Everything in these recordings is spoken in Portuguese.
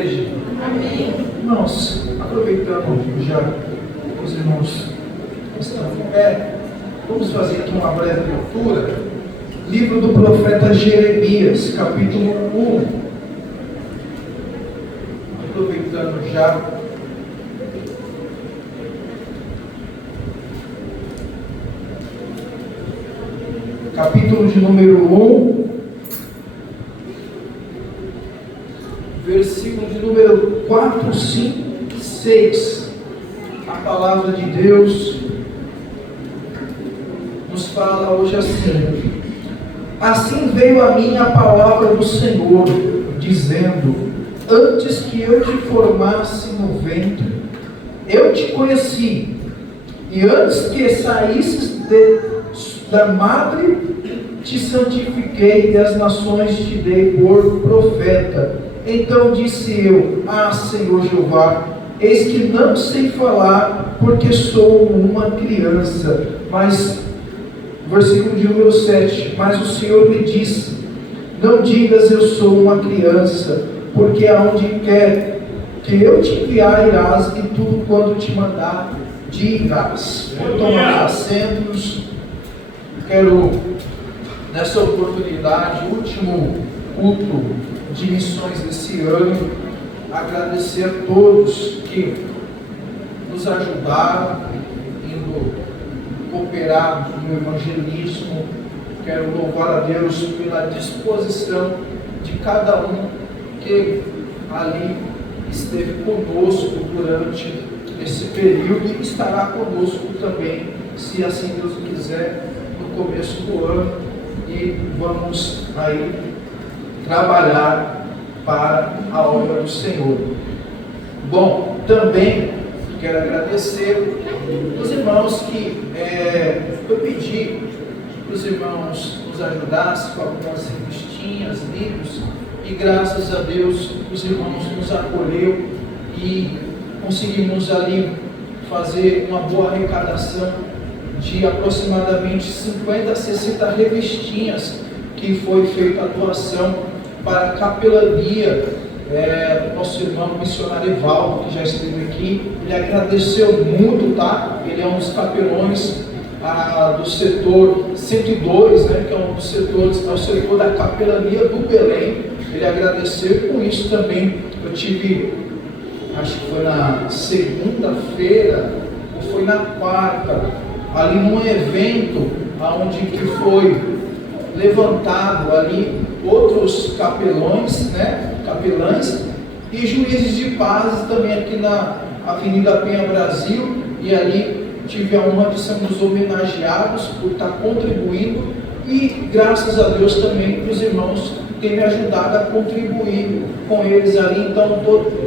Amém. Irmãos, aproveitando já os irmãos estão em pé, vamos fazer aqui uma breve leitura. Livro do profeta Jeremias, capítulo 1. Aproveitando já. Capítulo de número 1. Versículo de número 4, 5 e 6. A palavra de Deus nos fala hoje assim: assim veio a mim a palavra do Senhor, dizendo: antes que eu te formasse no ventre, eu te conheci, e antes que saísses da madre, te santifiquei, e as nações te dei por profeta. Então disse eu: ah, Senhor Jeová, eis que não sei falar, porque sou uma criança. Mas, versículo de número 7, mas o Senhor me disse: não digas eu sou uma criança, porque aonde quer que eu te enviar irás, e tudo quanto te mandar dirás. Tomar assentos. Quero, nessa oportunidade, último culto de missões desse ano, agradecer a todos que nos ajudaram, indo cooperar no evangelismo. Quero louvar a Deus pela disposição de cada um que ali esteve conosco durante esse período e estará conosco também, se assim Deus quiser, no começo do ano. E vamos aí trabalhar para a obra do Senhor. Bom, também quero agradecer os irmãos que eu pedi que os irmãos nos ajudassem com algumas revistinhas, livros, e graças a Deus os irmãos nos acolheu e conseguimos ali fazer uma boa arrecadação de aproximadamente 50 a 60 revistinhas, que foi feita a doação para a capelania do nosso irmão missionário Evaldo, que já esteve aqui. Ele agradeceu muito, tá? Ele é um dos capelões do setor 102, né? Que é um dos setores, é o setor da capelania do Belém. Ele agradeceu, e com isso também eu tive, acho que foi na segunda-feira, ou foi na quarta, ali num evento onde que foi levantado ali outros capelões, né, capelães e juízes de paz também aqui na Avenida Penha Brasil, e ali tive a honra de sermos homenageados por estar contribuindo, e graças a Deus também os irmãos têm me ajudado a contribuir com eles ali. Então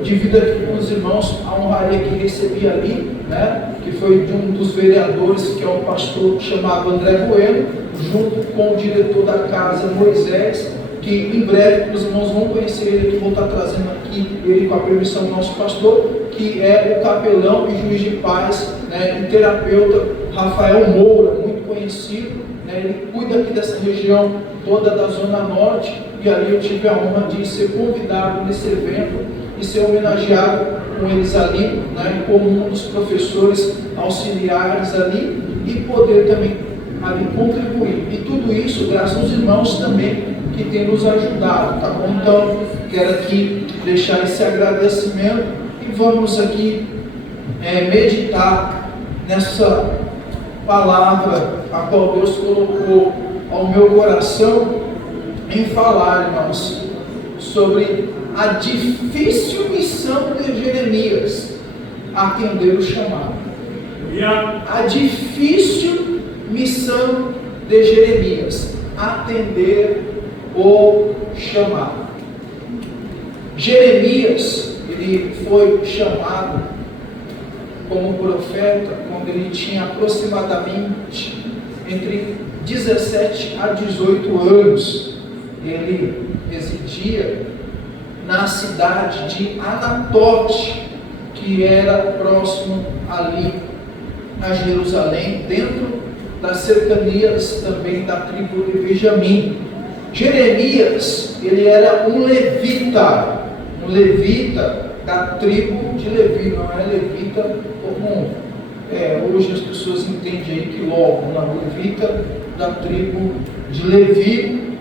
divido aqui com os irmãos a honraria que recebi ali, né, que foi de um dos vereadores, que é um pastor chamado André Bueno, junto com o diretor da casa, Moisés, que em breve os irmãos vão conhecer ele aqui, vou estar trazendo aqui ele com a permissão do nosso pastor, que é o capelão e juiz de paz, né, e terapeuta Rafael Moura, muito conhecido, né, ele cuida aqui dessa região toda da Zona Norte, e ali eu tive a honra de ser convidado nesse evento e ser homenageado com eles ali, né, como um dos professores auxiliares ali, e poder também ali contribuir. E tudo isso graças aos irmãos também que têm nos ajudado, tá bom? Então, quero aqui deixar esse agradecimento e vamos aqui meditar nessa palavra a qual Deus colocou ao meu coração em falar, irmãos, sobre a difícil missão de Jeremias, atender o chamado. A difícil missão de Jeremias, atender o chamado. Jeremias, ele foi chamado como profeta quando ele tinha aproximadamente entre 17 a 18 anos. Ele residia na cidade de Anatote, que era próximo ali a Jerusalém, dentro das cercanias também da tribo de Benjamim. Jeremias, ele era um levita, um levita da tribo de Levi, não é levita como hoje as pessoas entendem aí que logo, não, levita da tribo de Levi,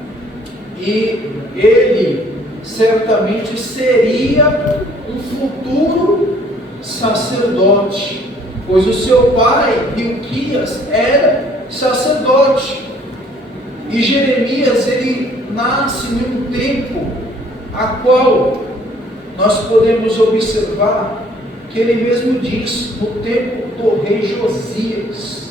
e ele certamente seria um futuro sacerdote, pois o seu pai, Hilquias, era sacerdote, e Jeremias, ele nasce num tempo a qual nós podemos observar que ele mesmo diz, no tempo do rei Josias,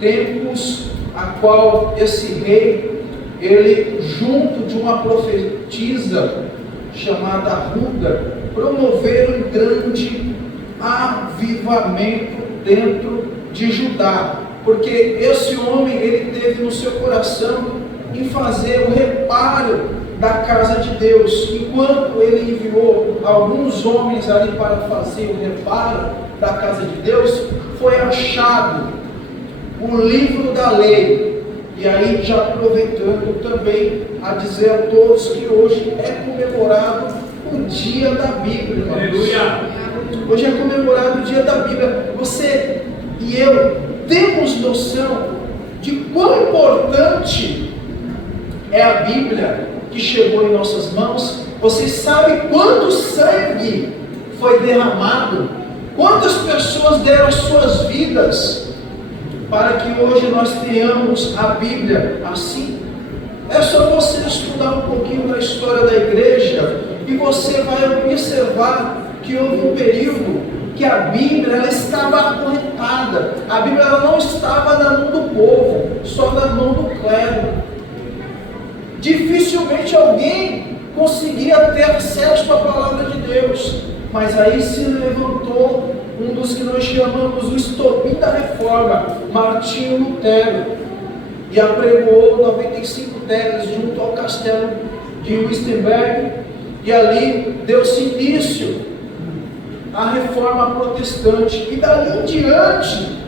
tempos a qual esse rei, ele junto de uma profetisa chamada Ruda, promoveram um grande avivamento dentro de Judá, porque esse homem, ele teve no seu coração em fazer o reparo da casa de Deus. Enquanto ele enviou alguns homens ali para fazer o reparo da casa de Deus, foi achado o livro da lei. E aí, já aproveitando também a dizer a todos que hoje é comemorado o dia da Bíblia, irmãos. Aleluia! Hoje é comemorado o dia da Bíblia. Você e eu temos noção de quão importante é a Bíblia que chegou em nossas mãos? Você sabe quanto sangue foi derramado? Quantas pessoas deram suas vidas para que hoje nós tenhamos a Bíblia assim? É só você estudar um pouquinho da história da igreja e você vai observar que houve um período que a Bíblia ela estava acorrentada. A Bíblia ela não estava na mão do povo, só na mão do clero. Dificilmente alguém conseguia ter acesso à palavra de Deus. Mas aí se levantou um dos que nós chamamos o estopim da reforma, Martinho Lutero, e apregoou 95 teses junto ao castelo de Wittenberg, e ali deu-se início à reforma protestante, e dali em diante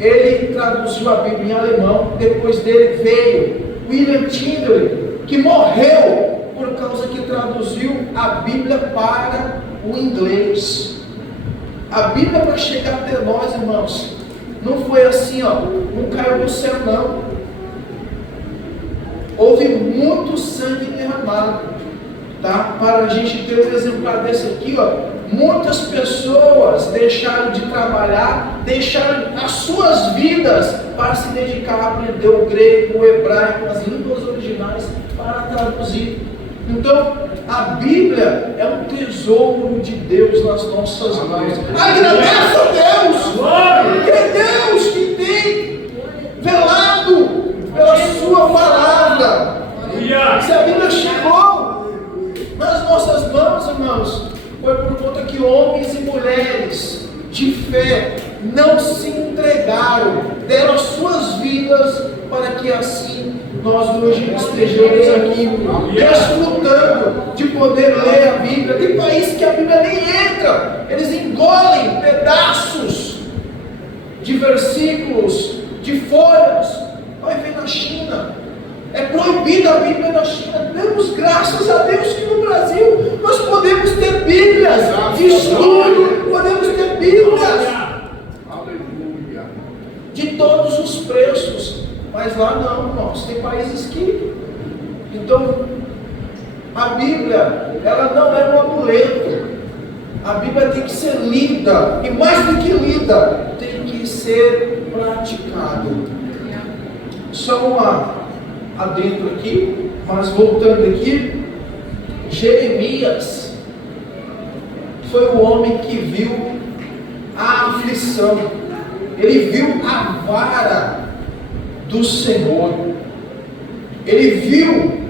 ele traduziu a Bíblia em alemão. Depois dele veio William Tyndale, que morreu por causa que traduziu a Bíblia para o inglês. A Bíblia, para chegar até nós, irmãos, não foi assim, não caiu do céu, não. Houve muito sangue derramado, tá? Para a gente ter um exemplar desse aqui, muitas pessoas deixaram de trabalhar, deixaram as suas vidas para se dedicar a aprender o grego, o hebraico, as línguas originais, para traduzir. Então, a Bíblia é um tesouro de Deus nas nossas mãos. Agradeça a Deus, que é Deus que tem velado pela sua palavra. Se a Bíblia chegou nas nossas mãos, irmãos, foi por conta que homens e mulheres de fé não se entregaram, deram as suas vidas para que assim nós hoje estejamos aqui desfrutando de poder ler a Bíblia. Tem países que a Bíblia nem entra, eles engolem pedaços de versículos, de folhas. Vai ver na China, é proibida a Bíblia na China. Demos graças a Deus que no Brasil nós podemos ter Bíblias de estudo, podemos ter Bíblias de todos os preços. Mas lá não, irmãos, tem países que... Então, a Bíblia, ela não é um amuleto. A Bíblia tem que ser lida, e mais do que lida, tem que ser praticado. Só uma adentro aqui, mas voltando aqui, Jeremias foi o homem que viu a aflição, ele viu a vara do Senhor, ele viu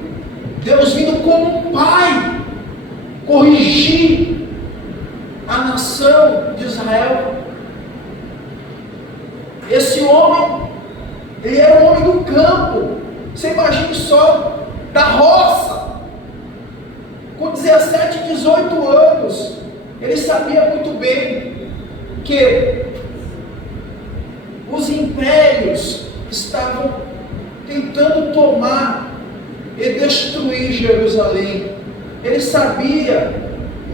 Deus vindo como um pai corrigir a nação de Israel. Esse homem, ele era um homem do campo. Você imagine só, da roça, com 17, 18 anos, ele sabia muito bem que os impérios estavam tentando tomar e destruir Jerusalém. Ele sabia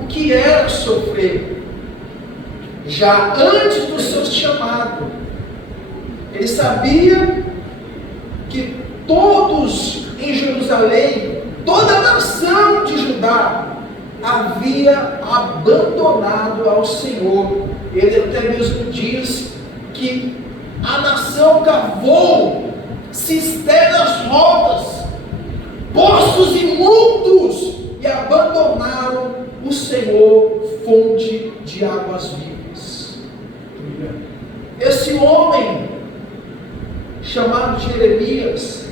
o que era sofrer. Já antes do seu chamado, ele sabia que todos em Jerusalém, toda a nação de Judá, havia abandonado ao Senhor. Ele até mesmo diz que a nação cavou cisternas rotas, poços imundos, e abandonaram o Senhor, fonte de águas vivas. Esse homem, chamado Jeremias,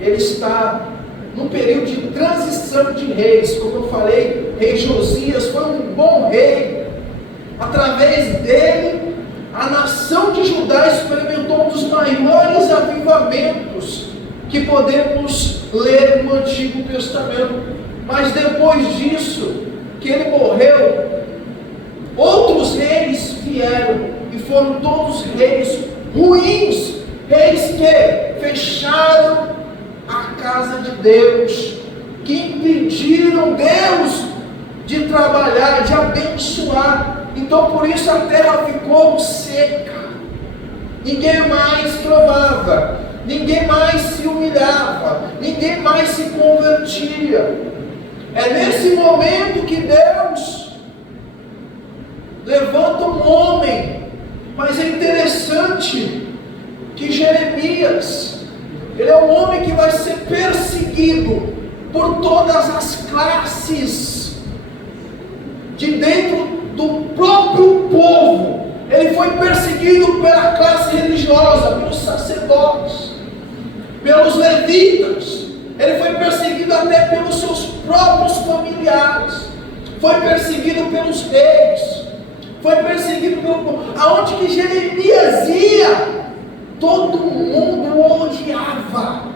ele está num período de transição de reis. Como eu falei, rei Josias foi um bom rei. Através dele, a nação de Judá experimentou um dos maiores avivamentos que podemos ler no Antigo Testamento. Mas depois disso, que ele morreu, outros reis vieram, e foram todos reis ruins, reis que fecharam a casa de Deus, que impediram Deus de trabalhar, de abençoar. Então por isso a terra ficou seca, ninguém mais clamava, ninguém mais se humilhava, ninguém mais se convertia. É nesse momento que Deus levanta um homem. Mas é interessante que Jeremias, ele é um homem que vai ser perseguido por todas as classes de dentro do próprio povo. Ele foi perseguido pela classe religiosa, pelos sacerdotes, pelos levitas. Ele foi perseguido até pelos seus próprios familiares. Foi perseguido pelos reis. Foi perseguido pelo povo. Aonde que Jeremias ia, todo mundo o odiava.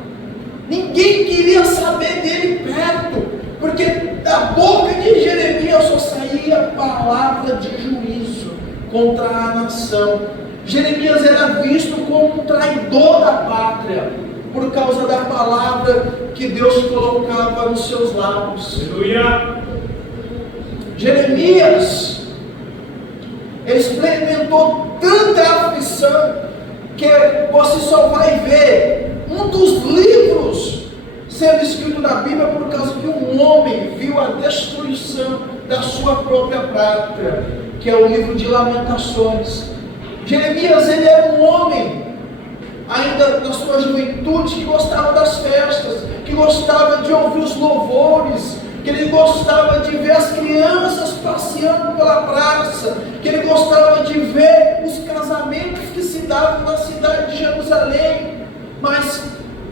Ninguém queria saber dele perto, porque da boca de Jeremias só saía palavra de juízo contra a nação. Jeremias era visto como um traidor da pátria, por causa da palavra que Deus colocava nos seus lábios. Aleluia. Jeremias, ele experimentou tanta aflição, que você só vai ver um dos livros sendo escrito na Bíblia por causa que um homem viu a destruição da sua própria pátria, que é o livro de Lamentações. Jeremias, ele era um homem ainda na sua juventude, que gostava das festas, que gostava de ouvir os louvores, que ele gostava de ver as crianças passeando pela praça, que ele gostava de ver os casamentos que se davam na cidade de Jerusalém, mas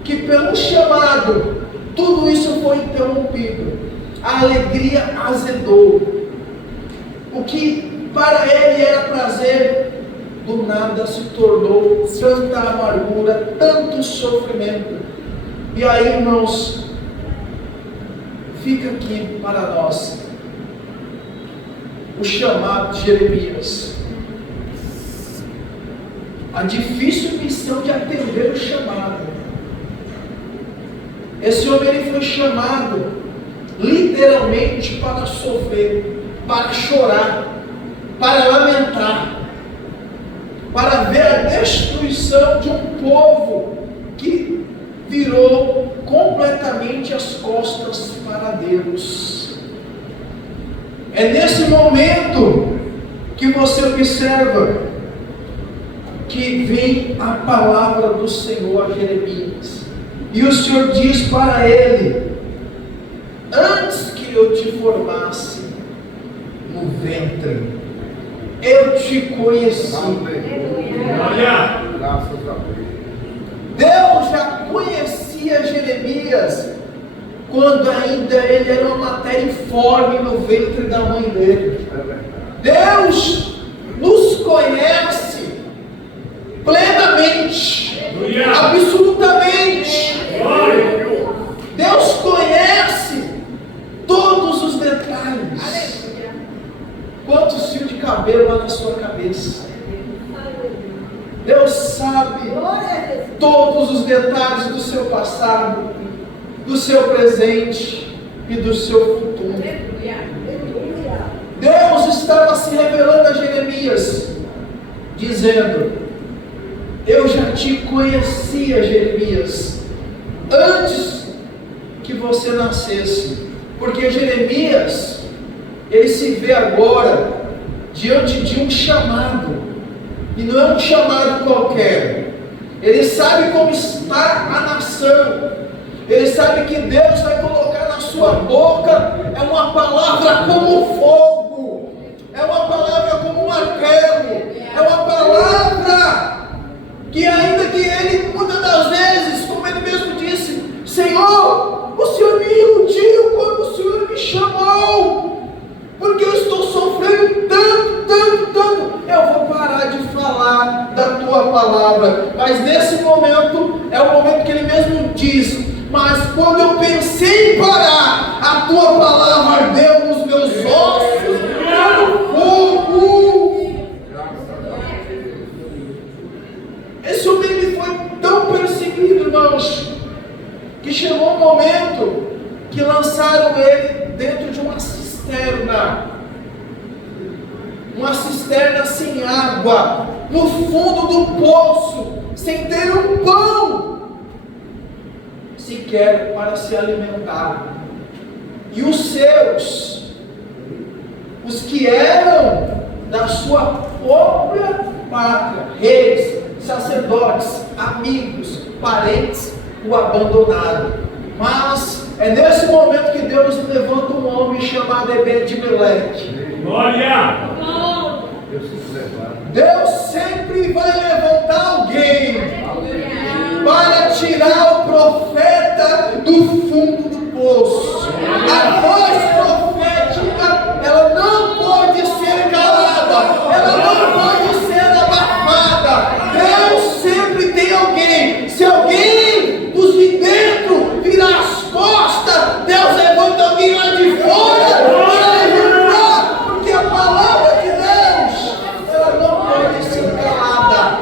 que pelo chamado, tudo isso foi interrompido. A alegria azedou. O que para ele era prazer, do nada se tornou tanta amargura, tanto sofrimento. E aí, irmãos, fica aqui para nós o chamado de Jeremias, a difícil missão de atender o chamado. Esse homem, ele foi chamado literalmente para sofrer, para chorar, para lamentar, para ver a destruição de um povo que virou completamente as costas para Deus. É nesse momento que você observa que vem a palavra do Senhor a Jeremias, e o Senhor diz para ele: antes que eu te formasse no ventre, eu te conheci. Olha, Deus já conhecia Jeremias quando ainda ele era uma matéria informe no ventre da mãe dele. Deus nos conhece plenamente, absolutamente. Deus conhece todos os detalhes. Quantos fios de cabelo há na sua cabeça? Deus sabe todos os detalhes do seu passado, do seu presente e do seu futuro. dizendo: eu já te conhecia, Jeremias, antes que você nascesse. Porque Jeremias, ele se vê agora diante de um chamado, e não é um chamado qualquer. Ele sabe como está a nação, ele sabe que Deus vai colocar na sua boca uma palavra como fogo, é uma palavra como um martelo, é uma palavra que, ainda que ele muitas das vezes, como ele mesmo disse: Senhor, o Senhor me iludiu quando o Senhor me chamou, porque eu estou sofrendo tanto, eu vou parar de falar da tua palavra. Mas nesse momento, é o momento que ele mesmo diz: mas quando eu pensei em parar, a tua palavra ardeu nos meus ossos como fogo. Esse homem, ele foi tão perseguido, irmãos, que chegou um momento que lançaram ele dentro de uma cisterna sem água, no fundo do poço, sem ter um pão sequer para se alimentar. E os seus, os que eram da sua própria pátria, reis, sacerdotes, amigos, parentes, o abandonaram. Mas é nesse momento que Deus levanta um homem chamado Ebed-Meleque. Glória! Deus sempre vai levantar alguém para tirar o profeta do fundo do poço. A voz profética, ela não pode ser calada, ela não pode ser abafada. Deus sempre tem alguém. Se alguém dos de dentro virar as costas, Deus levanta alguém lá de fora para levantar, porque a palavra de Deus, ela não pode ser calada.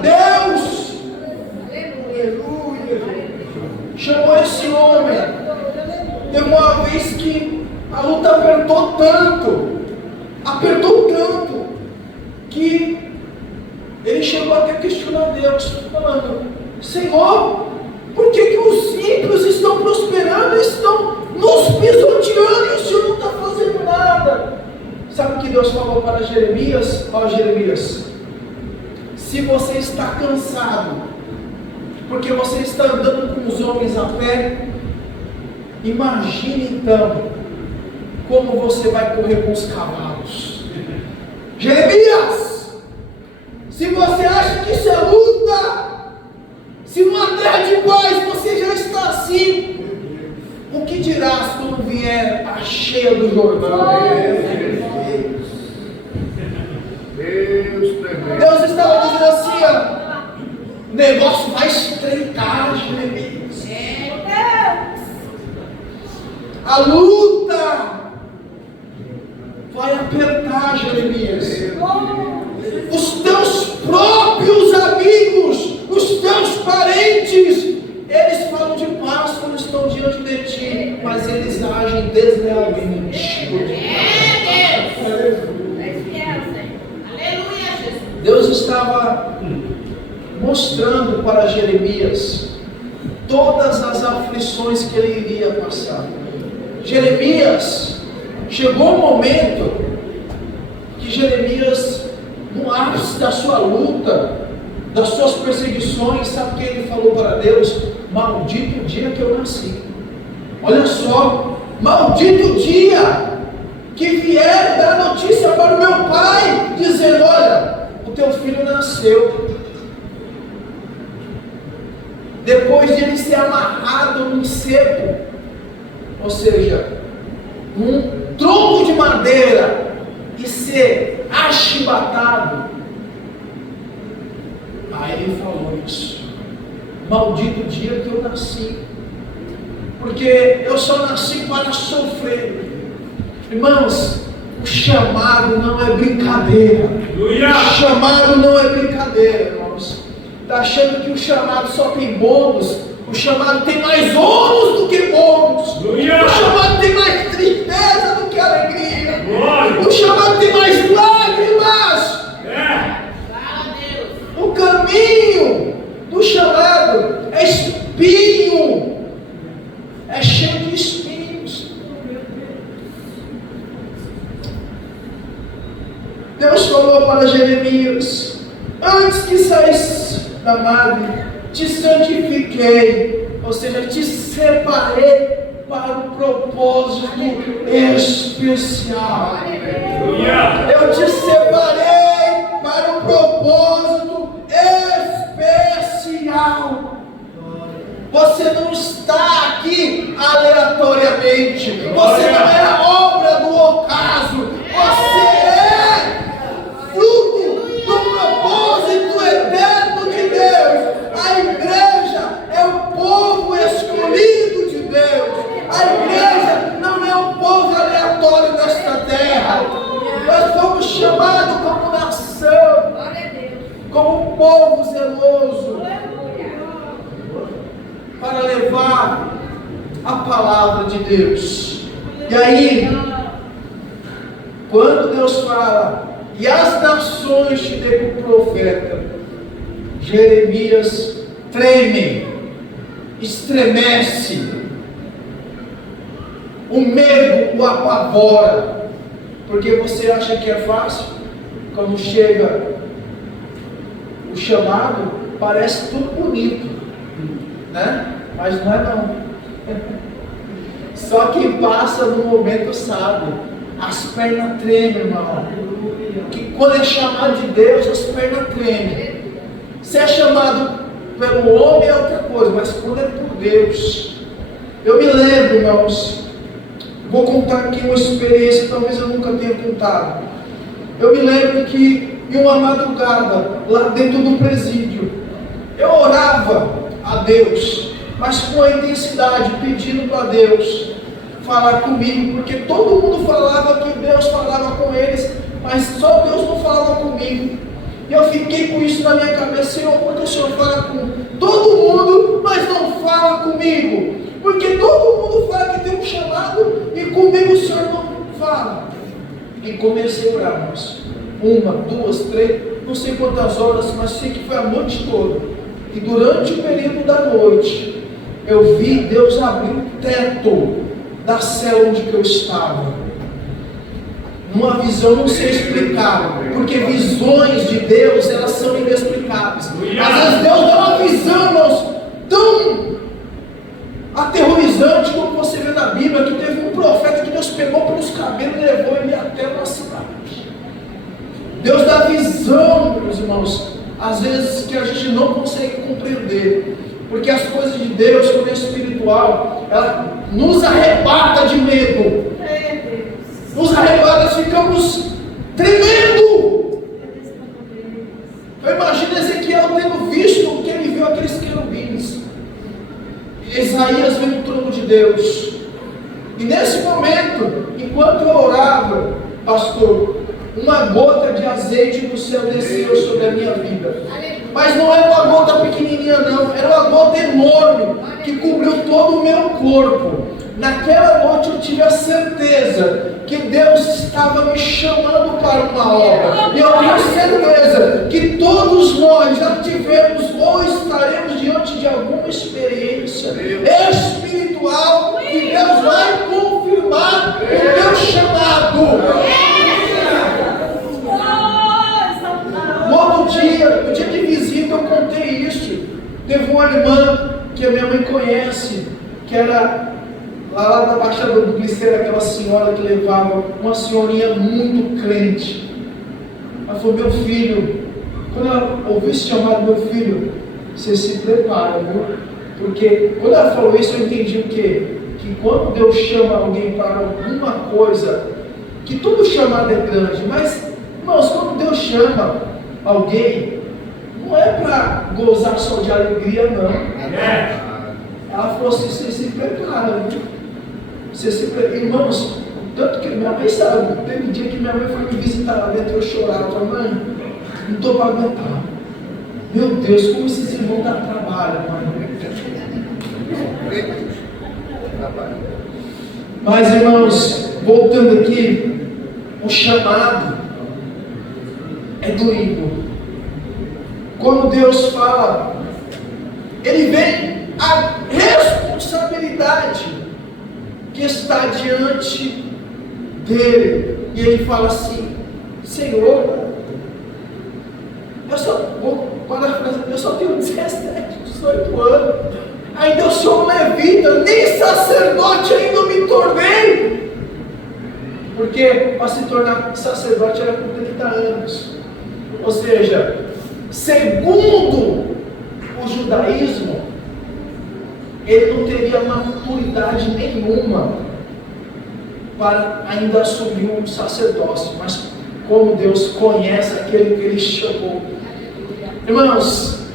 Deus, aleluia, chamou esse homem. Teve uma vez que a luta apertou tanto, que ele chegou até a questionar Deus, falando: Senhor, por que os ímpios estão prosperando, estão nos pisoteando, e o Senhor não está fazendo nada? Sabe o que Deus falou para Jeremias? Ó Jeremias, se você está cansado, porque você está andando com os homens a pé, imagine então como você vai correr com os cavalos. Jeremias, se você acha que isso é luta, se numa terra de paz você já está assim, o que dirás quando vier a cheia do Jordão? Deus estava dizendo assim: ó, o negócio vai estreitar, Jeremias. A luta vai apertar, Jeremias. Os teus próprios amigos, os teus parentes, eles falam de paz quando estão diante de ti, mas eles agem deslealmente. Deus estava mostrando para Jeremias todas as aflições que ele iria passar. Jeremias, chegou um momento que Jeremias, no ápice da sua luta, das suas perseguições, sabe o que ele falou para Deus? Maldito o dia que eu nasci. Olha só, maldito o dia que vier dar notícia para o meu pai, dizendo: olha, o teu filho nasceu. Depois de ele ser amarrado num cepo, ou seja, um tronco de madeira, e ser achibatado. Aí ele falou isso: maldito o dia que eu nasci, porque eu só nasci para sofrer. Irmãos, o chamado não é brincadeira. O chamado não é brincadeira, irmãos. Está achando que o chamado só tem bônus? O chamado tem mais ônus do que bônus. O chamado tem mais tristeza do que alegria. O chamado tem mais lágrimas Deus falou para Jeremias: antes que saísse da madre, te santifiquei, ou seja, te separei para um propósito especial. Eu te separei para um propósito especial. Você não está aqui aleatoriamente. Você não é a obra do ocaso. Você é fruto do propósito eterno de Deus. A igreja é o povo escolhido de Deus. A igreja não é um povo aleatório nesta terra. Nós fomos chamados como nação, como um povo zeloso, para levar a palavra de Deus. E aí, quando Deus fala, e as nações te dei por profeta, Jeremias treme, estremece, o medo o apavora, porque você acha que é fácil? Quando chega o chamado, parece tudo bonito, né? Mas não é não. Só quem passa no momento sabe. As pernas tremem, irmão. Que quando é chamado de Deus, as pernas tremem. Se é chamado pelo homem é outra coisa, mas quando é por Deus. Eu me lembro, irmãos, vou contar aqui uma experiência que talvez eu nunca tenha contado. Eu me lembro que em uma madrugada, lá dentro do presídio, eu orava a Deus, mas com a intensidade, pedindo para Deus falar comigo, porque todo mundo falava que Deus falava com eles, mas só Deus não falava comigo. E eu fiquei com isso na minha cabeça: Senhor, porque o Senhor fala com todo mundo, mas não fala comigo? Porque todo mundo fala que tem um chamado e comigo o Senhor não fala. E comecei a orar, irmãos. 1, 2, 3, não sei quantas horas, mas sei que foi a noite toda. E durante o período da noite, eu vi Deus abrir o teto da cela onde eu estava. Numa visão, não sei explicar, porque visões de Deus, elas são inexplicáveis. Às vezes Deus dá uma visão, irmãos, tão aterrorizante como você vê na Bíblia, que teve um profeta que Deus pegou pelos cabelos e levou ele até uma cidade. Deus dá visão, meus irmãos, às vezes que a gente não consegue compreender, porque as coisas de Deus, quando é espiritual, ela nos arrebata de medo, nos arrebata, ficamos tremendo. Eu imagino Ezequiel tendo visto o que ele viu, aqueles querubins. Isaías vendo o trono de Deus. E nesse momento, enquanto eu orava, pastor, uma gota de azeite do céu desceu sobre a minha vida. Mas não era uma gota pequenininha não, era uma gota enorme, que cobriu todo o meu corpo. Naquela noite eu tive a certeza que Deus estava me chamando para uma obra. E eu tenho certeza que todos nós já tivemos ou estaremos diante de alguma experiência espiritual que Deus vai confirmar o teu chamado. No outro dia, no dia de visita, eu contei isso. Teve uma irmã que a minha mãe conhece, que era lá na Baixada do Glicério, aquela senhora que levava, uma senhorinha muito crente. Ela falou: meu filho, quando ela ouviu esse chamado, meu filho, você se prepara, viu? Porque quando ela falou isso, eu entendi o quê? Que quando Deus chama alguém para alguma coisa, que todo chamado é grande, mas, irmãos, quando Deus chama alguém, não é para gozar só de alegria, não. Ela falou assim: você se prepara, viu? Você se prepara. Irmãos, tanto que minha mãe sabe, teve um dia que minha mãe foi me visitar lá dentro, eu chorava, eu falei: mãe, não estou para aguentar. Meu Deus, como esses irmãos dão trabalho, mãe. Mas, irmãos, voltando aqui, o chamado é doído. Quando Deus fala, Ele vem a responsabilidade que está diante dele, e Ele fala assim: Senhor, eu só tenho 17, 18 anos, ainda eu sou um levita, nem sacerdote ainda me tornei, porque para se tornar sacerdote era com 30 anos, ou seja, segundo o judaísmo, ele não teria maturidade nenhuma para ainda assumir um sacerdócio, mas como Deus conhece aquele que Ele chamou. Irmãos,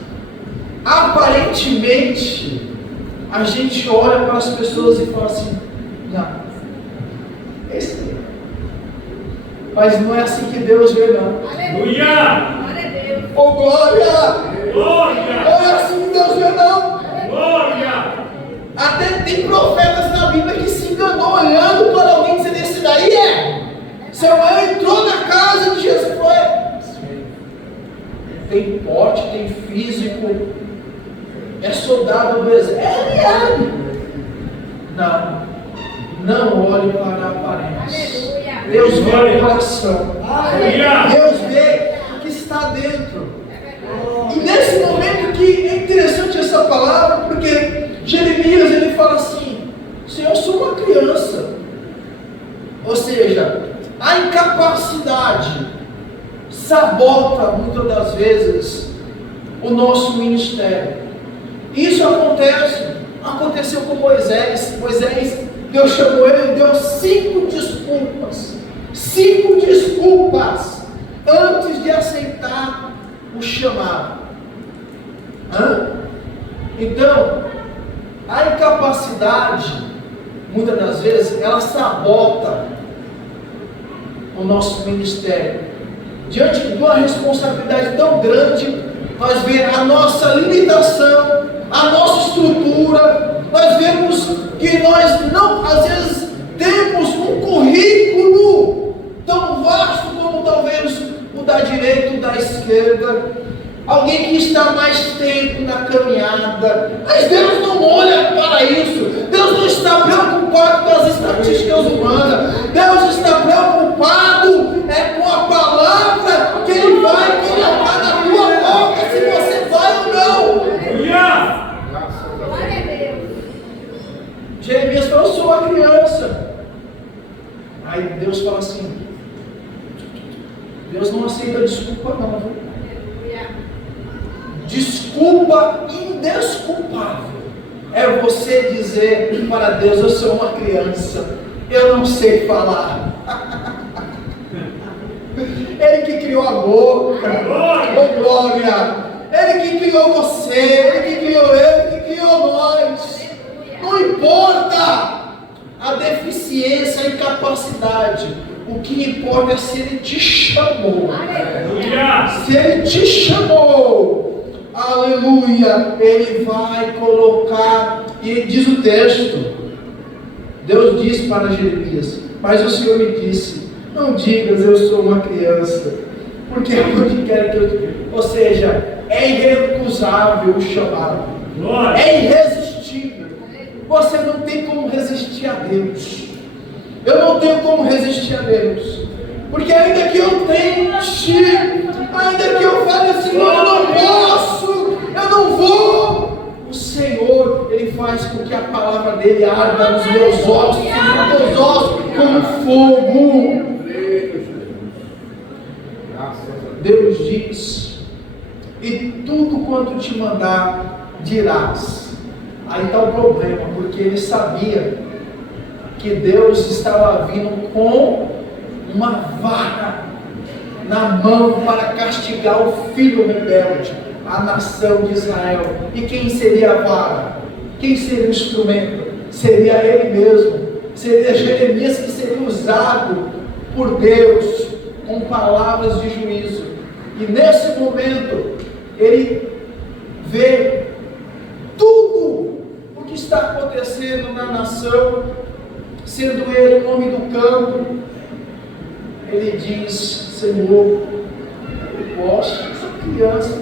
aparentemente, a gente olha para as pessoas e fala assim, não, esse não. Mas não é assim que Deus vê, não. Aleluia! Oh, glória! Glória! Não é assim que Deus vê, não. Glória! Até tem profetas na Bíblia que se enganou olhando para alguém dizendo, esse daí é. Samuel entrou na casa de Jesus, tem porte, tem físico, é soldado do exército, não olhe para a aparência. Deus vê o coração. Deus vê o que está dentro. E nesse momento que é interessante essa palavra, porque Jeremias ele fala assim, Senhor, eu sou uma criança. Ou seja, a incapacidade sabota muitas das vezes o nosso ministério. Isso aconteceu com Moisés. Deus chamou ele e deu 5 desculpas antes de aceitar o chamado. Então, a incapacidade, muitas das vezes, ela sabota o nosso ministério. Diante de uma responsabilidade tão grande, nós vemos a nossa limitação, a nossa estrutura, nós vemos que nós não, às vezes, temos um currículo tão vasto como talvez o da direita, o da esquerda, alguém que está mais tempo na caminhada, mas Deus não olha para isso. Deus não está preocupado com as estatísticas humanas. Deus está preocupado com a palavra que Ele vai colocar na tua boca, se você vai ou não. Glória a Deus. Jeremias falou, eu sou uma criança. Aí Deus fala assim, Deus não aceita desculpa não. Desculpa indesculpável é você dizer para Deus, eu sou uma criança, eu não sei falar. Ele que criou a boca, oh glória, Ele que criou você, Ele que criou eu, Ele que criou nós. Não importa a deficiência, a incapacidade, o que importa é se Ele te chamou. Se Ele te chamou, aleluia, Ele vai colocar, e diz o texto, Deus disse para Jeremias, mas o Senhor me disse, não digas eu sou uma criança, porque onde quer que eu... Ou seja, é irrecusável o chamado, é irresistível, você não tem como resistir a Deus, eu não tenho como resistir a Deus, porque ainda que eu tente, ainda que eu fale assim, eu não posso, eu não vou, o Senhor, Ele faz com que a palavra dEle arda nos meus ossos, como fogo. Deus diz, e tudo quanto te mandar, dirás. Aí está o problema, porque ele sabia que Deus estava vindo com uma vara na mão para castigar o filho rebelde, a nação de Israel. E quem seria a vara? Quem seria o instrumento? Seria ele mesmo, seria Jeremias, que seria usado por Deus com palavras de juízo. E nesse momento ele vê tudo o que está acontecendo na nação, sendo ele o homem do campo. Ele diz, Senhor, eu posso, eu sou criança.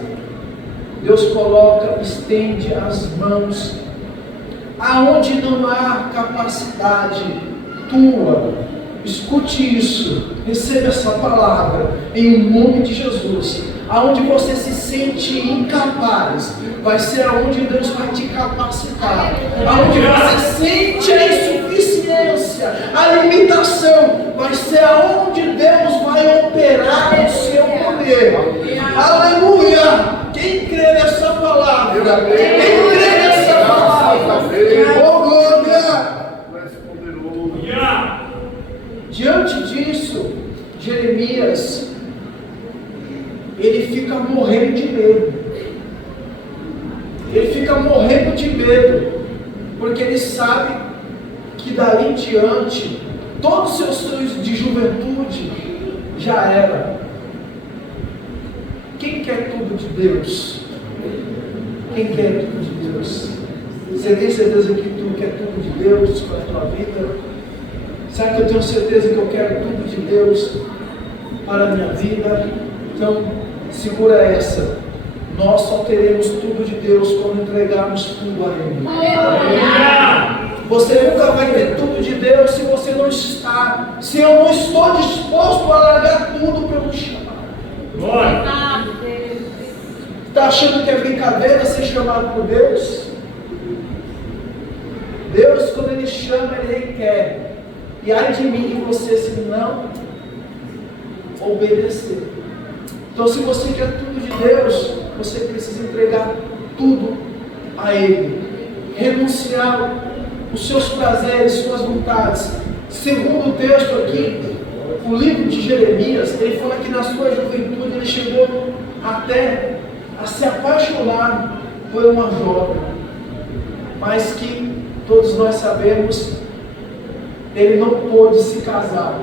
Deus coloca, estende as mãos, aonde não há capacidade tua, Escute isso, receba essa palavra em nome de Jesus. Aonde você se sente incapaz, vai ser aonde Deus vai te capacitar. Aonde você sente a insuficiência, a limitação, vai ser aonde Deus vai operar o seu poder. Aleluia! Quem crê nessa palavra? Quem crê nessa palavra? Oh, glória! Diante disso, Jeremias, ele fica morrendo de medo. Ele fica morrendo de medo, porque ele sabe que dali em diante, todos os seus sonhos de juventude já era. Quem quer tudo de Deus? Quem quer tudo de Deus? Você tem certeza que tu quer tudo de Deus para a tua vida? Será que eu tenho certeza que eu quero tudo de Deus para a minha vida? Então, segura essa. Nós só teremos tudo de Deus quando entregarmos tudo a Ele. Você nunca vai ter tudo de Deus se você não está, se eu não estou disposto a largar tudo pelo chamado. Está achando que é brincadeira ser chamado por Deus? Deus, quando Ele chama, Ele requer. E ai de mim que você se não obedecer. Então, se você quer tudo de Deus, você precisa entregar tudo a Ele. Renunciar os seus prazeres, suas vontades. Segundo o texto aqui, o livro de Jeremias, ele fala que na sua juventude ele chegou até a se apaixonar por uma jovem. Mas que todos nós sabemos, ele não pôde se casar.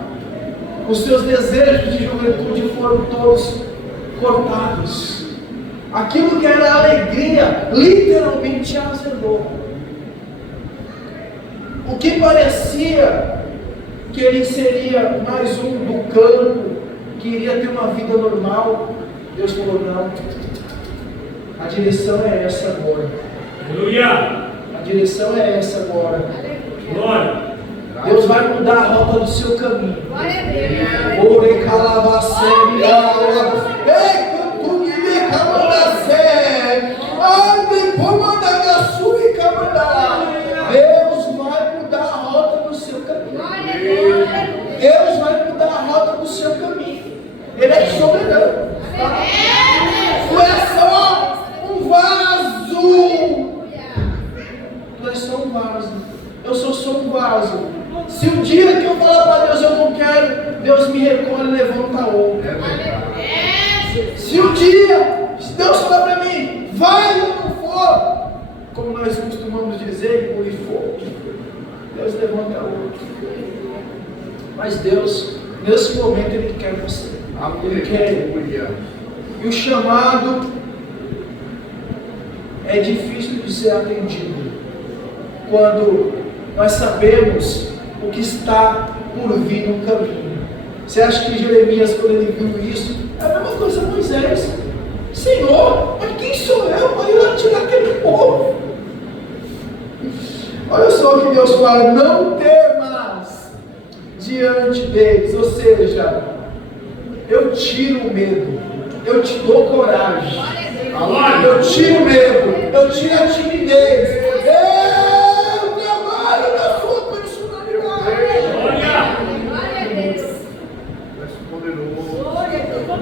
Os seus desejos de juventude foram todos cortados. Aquilo que era alegria, literalmente azedou. O que parecia que ele seria mais um do campo, que iria ter uma vida normal, Deus falou: não, a direção é essa agora. Aleluia! A direção é essa agora. Glória! Deus vai mudar a rota do seu caminho. Glória a Deus. Ore calabacere, ei, cantugue, camandacé, ande, comandagaçu e camandá. Deus vai mudar a rota do seu caminho. Glória a Deus. Deus vai mudar a rota do seu caminho. Ele é soberano. Tu é só um vaso. Tu é só um vaso. Eu sou só um vaso. Se um dia que eu falar para Deus eu não quero, Deus me recolhe e levanta outro. Se um dia, se Deus falar para mim, vai ou não for, como nós costumamos dizer, e for, Deus levanta outro. Mas Deus, nesse momento, Ele quer você. Ele quer. E o chamado é difícil de ser atendido quando nós sabemos o que está por vir no caminho. Você acha que Jeremias, quando ele viu isso, é a mesma coisa que Moisés? Senhor, mas quem sou eu para ir lá tirar aquele povo? Olha só o que Deus fala: não temas diante deles. Ou seja, eu tiro o medo, eu te dou coragem, eu tiro o medo, eu tiro a timidez.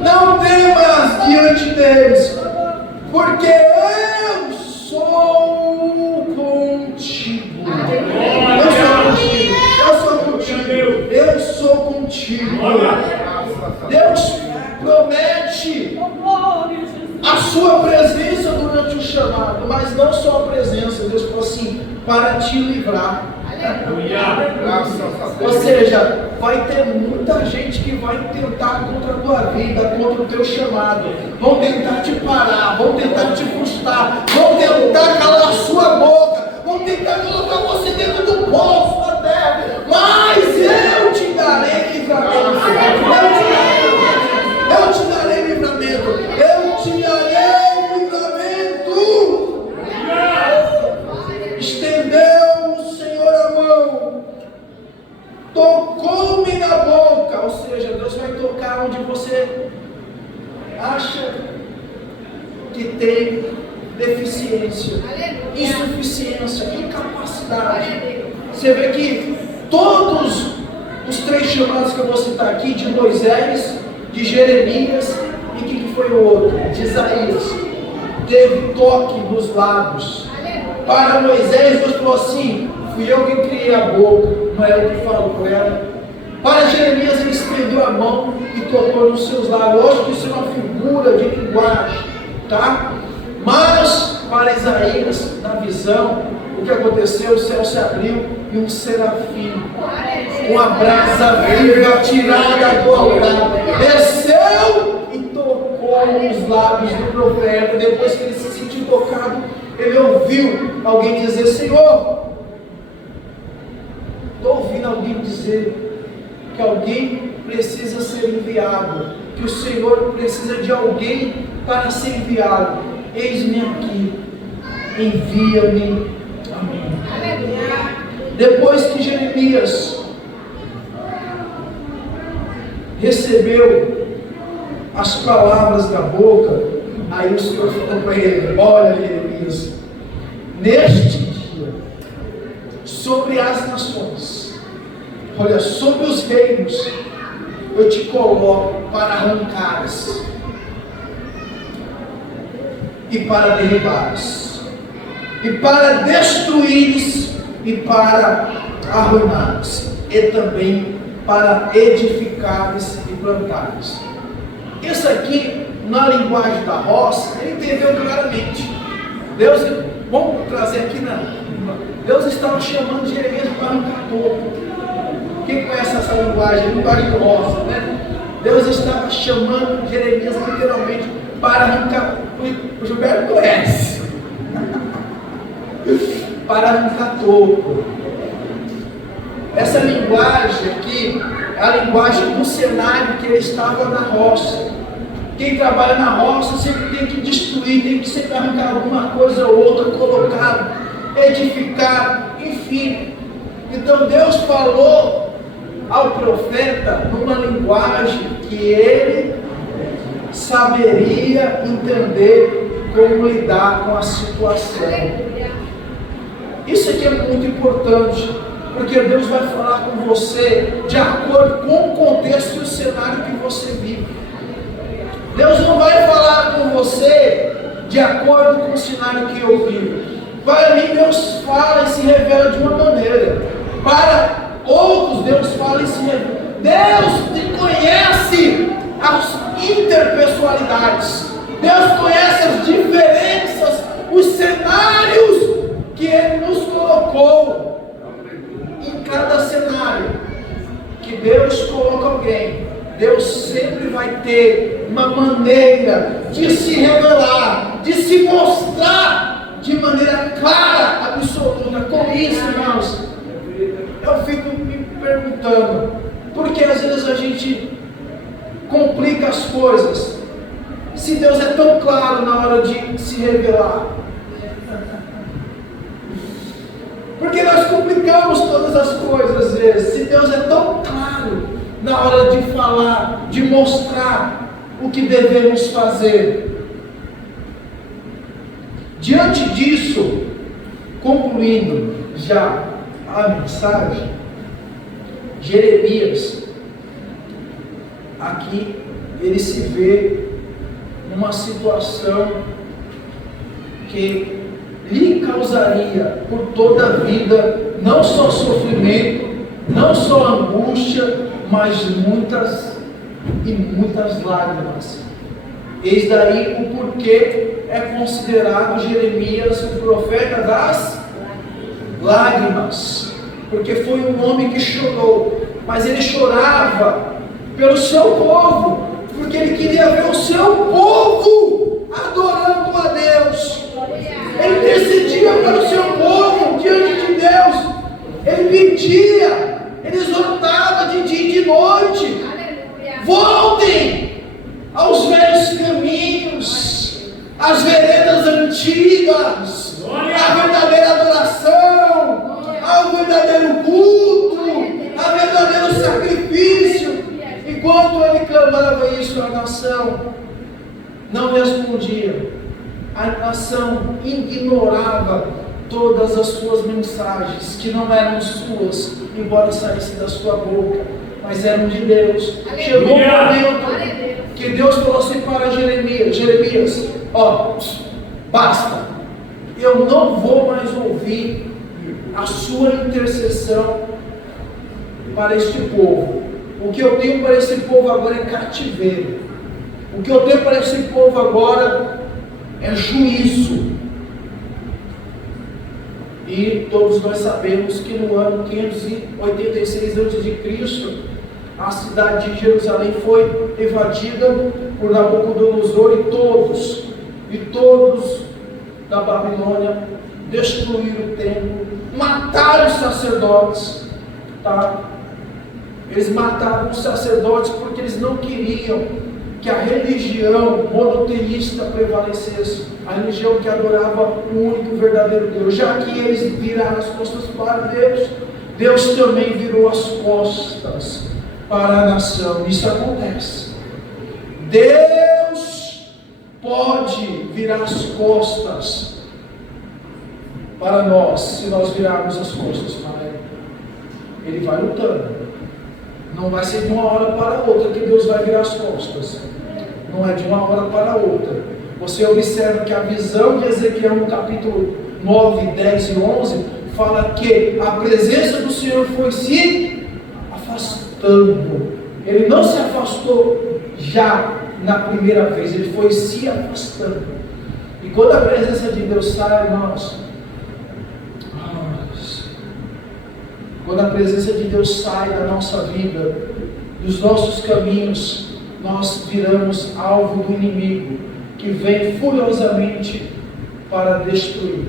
Não temas diante deles, porque eu sou contigo. Eu sou contigo. Eu sou contigo. Deus promete a sua presença durante o chamado, mas não só a presença. Deus falou assim: para te livrar. Ou seja, vai ter muita gente que vai tentar contra a tua vida, contra o teu chamado. Vão tentar te parar, vão tentar te frustrar, vão tentar calar a sua boca, vão tentar colocar você dentro do poço da terra. Mas eu te darei livramento. Eu te darei livramento. Eu te darei livramento. Estendeu o Senhor a mão, tocou-me na lugar onde você acha que tem deficiência, insuficiência, incapacidade. Você vê que todos os 3 chamados que eu vou citar aqui, de Moisés, de Jeremias e que foi o outro? De Isaías, teve toque nos lábios. Para Moisés, Deus falou assim: fui eu que criei a boca, não é eu que falo com ela. Para Jeremias, ele estendeu a mão e tocou nos seus lábios. Lógico que isso é uma figura de linguagem, tá? Mas para Isaías, na visão, o que aconteceu? O céu se abriu e um serafim, uma brasa viva tirada do altar, desceu e tocou os lábios do profeta. Depois que ele se sentiu tocado, ele ouviu alguém dizer: Senhor, estou ouvindo alguém dizer que alguém precisa ser enviado, que o Senhor precisa de alguém para ser enviado. Eis-me aqui, envia-me a mim. Depois que Jeremias recebeu as palavras da boca, aí o Senhor falou para ele: olha, Jeremias, neste dia, sobre as nações, olha, sobre os reinos, eu te coloco para arrancares e para derribares, e para destruires e para arruinares, e também para edificares e plantares. Isso aqui, na linguagem da roça, ele entendeu claramente. Deus, vamos trazer aqui, Deus estava chamando Jeremias para arrancar topo. Quem conhece essa linguagem? A linguagem da roça, né? Deus estava chamando Jeremias literalmente para arrancar. O Gilberto conhece. Para arrancar topo. Essa linguagem aqui é a linguagem do cenário que ele estava na roça. Quem trabalha na roça sempre tem que destruir, tem que sempre arrancar alguma coisa ou outra, colocar, edificar, enfim. Então Deus falou ao profeta numa linguagem que ele saberia entender como lidar com a situação. Isso aqui é muito importante, porque Deus vai falar com você de acordo com o contexto e o cenário que você vive. Deus não vai falar com você de acordo com o cenário que eu vivo. Para mim, Deus fala e se revela de uma maneira. Para outros, Deus fala e se revela. Deus conhece as interpessoalidades. Deus conhece as diferenças, os cenários que Ele nos colocou. Em cada cenário que Deus coloca alguém, Deus sempre vai ter uma maneira de se revelar, de se mostrar de maneira clara, absoluta. Com isso, irmãos, eu fico me perguntando, porque às vezes a gente complica as coisas, se Deus é tão claro na hora de se revelar. Porque nós complicamos todas as coisas às vezes. Se Deus é tão claro na hora de falar, de mostrar o que devemos fazer. Diante disso, concluindo já a mensagem, Jeremias, aqui ele se vê numa situação que lhe causaria por toda a vida não só sofrimento, não só angústia, mas muitas e muitas lágrimas. Eis daí o porquê é considerado Jeremias o profeta das lágrimas, porque foi um homem que chorou, mas ele chorava pelo seu povo, porque ele queria ver o seu povo adorando a Deus. Ele decidia pelo seu povo diante de Deus. Ele pedia, ele exortava de dia e de noite: voltem aos velhos caminhos, às veredas antigas, à verdadeira adoração, ao verdadeiro culto, ao verdadeiro sacrifício. Enquanto ele clamava isso, a nação não respondia. A nação ignorava todas as suas mensagens, que não eram suas, embora saíssem da sua boca, mas eram de Deus. Chegou um momento que Deus falou assim para Jeremias, ó, basta, eu não vou mais ouvir a sua intercessão para este povo. O que eu tenho para esse povo agora é cativeiro. O que eu tenho para esse povo agora é juízo. E todos nós sabemos que no ano 586 a.C., a cidade de Jerusalém foi invadida por Nabucodonosor e todos da Babilônia destruíram o templo, mataram os sacerdotes, tá? Eles mataram os sacerdotes porque eles não queriam que a religião monoteísta prevalecesse, a religião que adorava o único verdadeiro Deus. Já que eles viraram as costas para Deus, Deus também virou as costas para a nação. Isso acontece. Deus pode virar as costas para nós, se nós virarmos as costas para Ele. Ele vai lutando. Não vai ser de uma hora para outra que Deus vai virar as costas. Não é de uma hora para outra. Você observa que a visão de Ezequiel no capítulo 9, 10 e 11 fala que a presença do Senhor foi se afastando. Ele não se afastou já na primeira vez, ele foi se afastando. E quando a presença de Deus sai, irmãos, quando a presença de Deus sai da nossa vida, dos nossos caminhos, nós viramos alvo do inimigo, que vem furiosamente para destruir.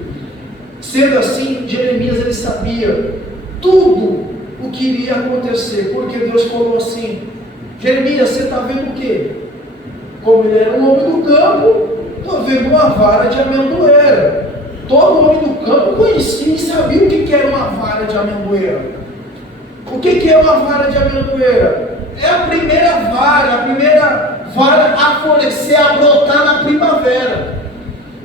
Sendo assim, Jeremias ele sabia tudo o que iria acontecer, porque Deus falou assim: Jeremias, você está vendo o quê? Como ele era um homem do campo, estou vendo uma vara de amendoeira. Todo homem do campo conhecia e sabia o que era uma vara de amendoeira. O que é uma vara de amendoeira? É a primeira vara a florescer, a brotar na primavera.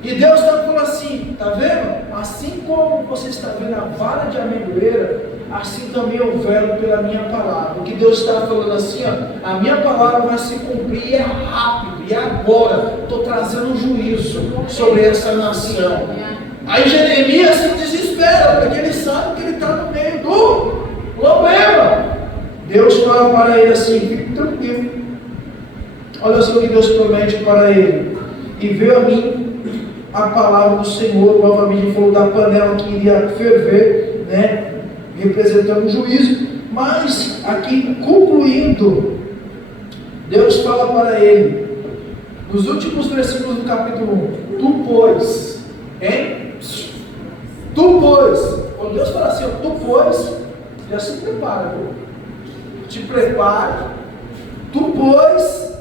E Deus está falando assim, está vendo? Assim como você está vendo a vara de amendoeira, assim também eu velo pela minha palavra. O que Deus está falando assim, ó, a minha palavra vai se cumprir, e é rápido, e agora estou trazendo um juízo sobre essa nação. Aí Jeremias se desespera, porque ele sabe que ele está no meio do problema. Deus fala para ele assim: fique tranquilo, olha só o que Deus promete para ele. E veio a mim a palavra do Senhor, novamente ele falou da panela que iria ferver, né, representando o juízo. Mas aqui concluindo, Deus fala para ele, nos últimos versículos do capítulo 1, tu pois, hein? Tu pois, quando Deus fala assim, tu pois, já se prepara, viu? Te prepare, tu pois,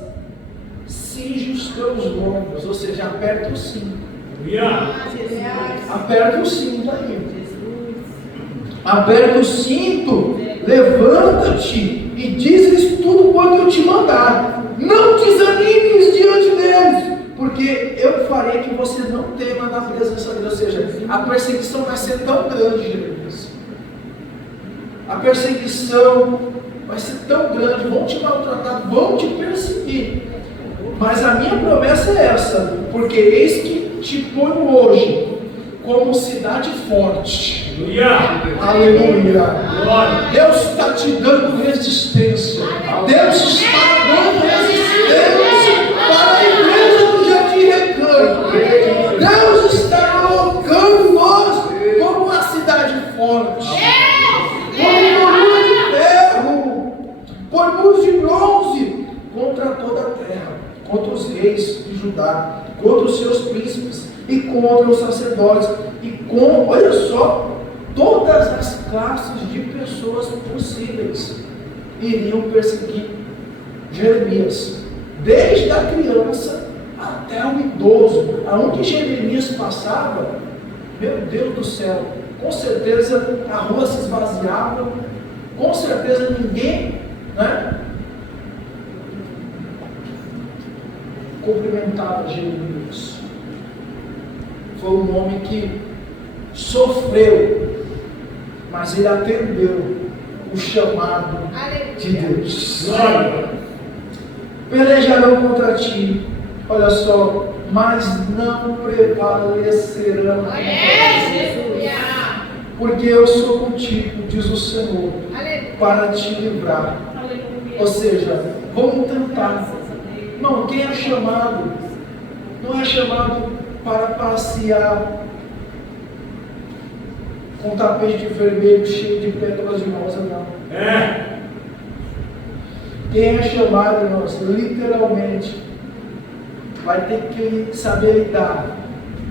cinge os teus lombos, ou seja, aperta o cinto. Aperta o cinto aí. Aperta o cinto, levanta-te e diz-lhes tudo quanto eu te mandar. Não desanimes diante deles, porque eu farei que você não tema na presença de Deus. Ou seja, a perseguição vai ser tão grande, Jeremias. A perseguição vai ser tão grande, vão te maltratar, vão te perseguir. Mas a minha promessa é essa, porque eis que te ponho hoje como cidade forte. Aleluia. Deus está te dando resistência. Deus está dando resistência para a igreja do Jardim Recanto. Deus está colocando nós como uma cidade forte, como muro de ferro, por muros de bronze, contra toda a terra, contra os reis de Judá, contra os seus príncipes e contra os sacerdotes e com, olha só, todas as classes de pessoas possíveis iriam perseguir Jeremias, desde a criança até o idoso. Aonde Jeremias passava, meu Deus do céu, com certeza a rua se esvaziava, com certeza ninguém, né, cumprimentava Jeremias. Foi um homem que sofreu, mas ele atendeu o chamado de Deus. Glória. Pelejarão contra ti, olha só, mas não prevalecerão. Porque eu sou contigo, diz o Senhor, para te livrar. Ou seja, vamos tentar. Não, quem é chamado, não é chamado para passear com tapete vermelho cheio de pétalas de rosa, não. É. Quem é chamado, irmãos, literalmente, vai ter que saber lidar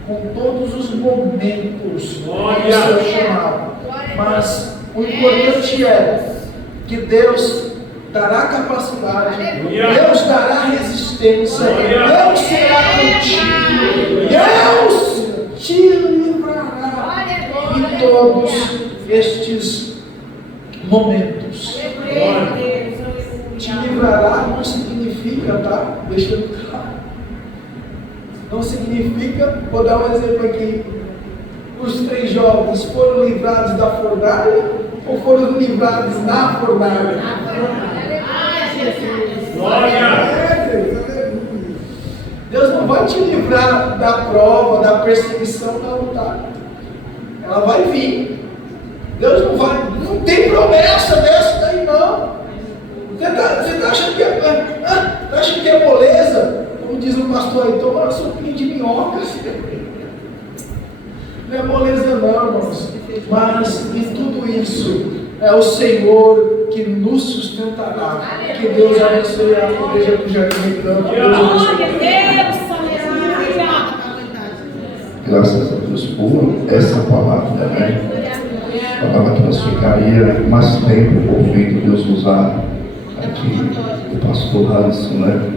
com todos os momentos do seu chamado. Mas o importante é que Deus dará capacidade, Deus dará resistência, Deus será contigo, Deus te livrará em todos estes momentos. Te livrará não significa, tá? Deixando claro. Não significa, vou dar um exemplo aqui. Os 3 jovens foram livrados da fornalha ou foram livrados na fornalha? Glória. Deus não vai te livrar da prova, da perseguição, não, tá? Ela vai vir. Deus não vai, não tem promessa dessa daí, não. Você tá achando que é moleza? Como diz o pastor Heitor, uma sopinha de minhoca. Não é moleza não, irmãos. Mas em tudo isso, é o Senhor que nos sustentará. Que Deus abençoe a igreja do Jardim Recanto. Graças a Deus por essa palavra, né? Palavra que nós ficaria mais tempo ouvindo Deus usar aqui o pastor Alisson, né?